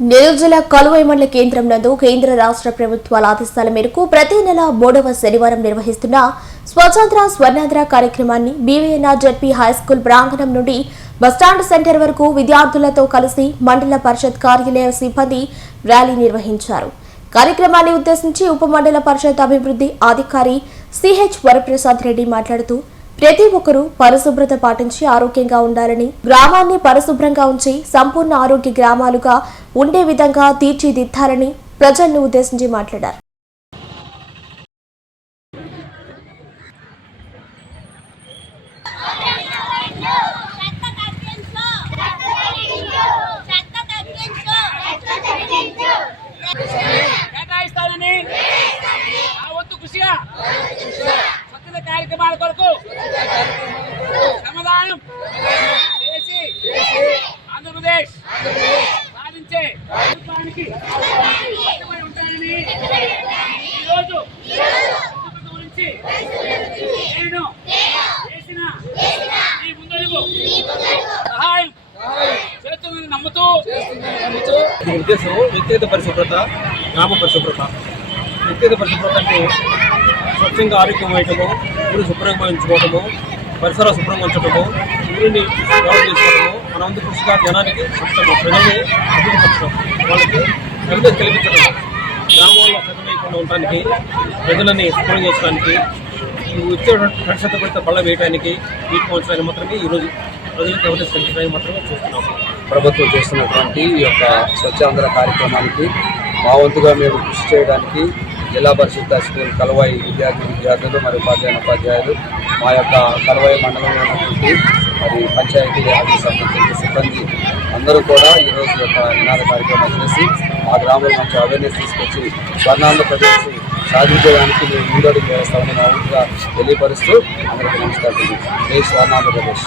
నెల్లూరు జిల్లా కలువై మండల కేంద్రం నందు కేంద్ర రాష్ట్ర ప్రభుత్వాల ఆదేశాల మేరకు ప్రతి నెల మూడవ శనివారం నిర్వహిస్తున్న స్వతంత్ర స్వర్ణాంధ్ర కార్యక్రమాన్ని బీవీఎన్ఆర్ జడ్పీ హైస్కూల్ ప్రాంగణం నుండి బస్టాండ్ సెంటర్ వరకు విద్యార్థులతో కలిసి మండల పరిషత్ కార్యాలయ సిబ్బంది ర్యాలీ నిర్వహించారు. కార్యక్రమాన్ని ఉద్దేశించి ఉప మండల పరిషత్ అభివృద్ధి అధికారి సిహెచ్ వరప్రసాద్ రెడ్డి మాట్లాడుతూ ప్రతి ఒక్కరూ పరిశుభ్రత పాటించి ఆరోగ్యంగా ఉండాలని గ్రామాన్ని పరిశుభ్రంగా ఉంచి సంపూర్ణ ఆరోగ్య గ్రామాలుగా ఉండే విధంగా తీర్చిదిద్దాలని ప్రజలను ఉద్దేశించి మాట్లాడారు. చెత్త తగ్గించు చెత్త తగ్గించు కేటాయిస్తానని ఆ వంతు కృషిగా స్వచ్ఛత కార్యక్రమాల కొరకు సమాధానం చేసి ఆంధ్రప్రదేశ్ సాధించే ప్రభుత్వానికి ఉంటానని ఈరోజు గురించి నేను చేసిన ఈ ముందడుగు సహాయం చేస్తుందని నమ్ముతూ దీని ఉద్దేశం వ్యక్తిగత పరిశుభ్రత గ్రామ పరిశుభ్రత వ్యక్తిగత పరిశుభ్రత అంటే స్వచ్ఛంగా ఆరోగ్యం వేయటము ఊరు శుభ్రంగా ఉంచుకోవటము పరిసరాలు శుభ్రంగా ఉంచటము ఊరిని డెవలప్ చేసుకోవటము మన వంతు కృషిగా జనానికి చెప్పటము ప్రజల్ని అభివృద్ధి వాళ్ళకి ప్రజలు కలిగించడం గ్రామంలో చదువుకోకుండా ఉండటానికి ప్రజలని శుభ్రం చేసుకోవడానికి ఈ వచ్చే పరిశుభ్రత బల్ల వేయడానికి వీటి పోల్చడానికి మాత్రమే ఈరోజు ప్రజలకు ఎవరిని కల్పించడానికి మాత్రమే చూస్తున్నాము. ప్రభుత్వం చేస్తున్నటువంటి ఈ యొక్క స్వచ్ఛాంధ్ర కార్యక్రమానికి మా వంతుగా మేము కృషి చేయడానికి జిల్లా పరిషత్ స్కూల్ కలవాయి విద్యార్థి విద్యార్థులు మరియు ఉపాధ్యాయ ఉపాధ్యాయులు మా యొక్క కలవాయి మండలంలో ఉన్నటువంటి మరి పంచాయతీ ఆఫీస్ సంబంధించిన సిబ్బంది అందరూ కూడా ఈరోజు యొక్క నినాద కార్యక్రమం చేసి ఆ గ్రామంలో మంచి అవేర్నెస్ తీసుకొచ్చి స్వర్ణాంధ్రప్రదేశ్ సాధించడానికి మేము ముందడుగు వేస్తామని మా ఊరిగా తెలియపరుస్తూ అందరికీ నమస్కారం. జై స్వర్ణాంధ్రప్రదేశ్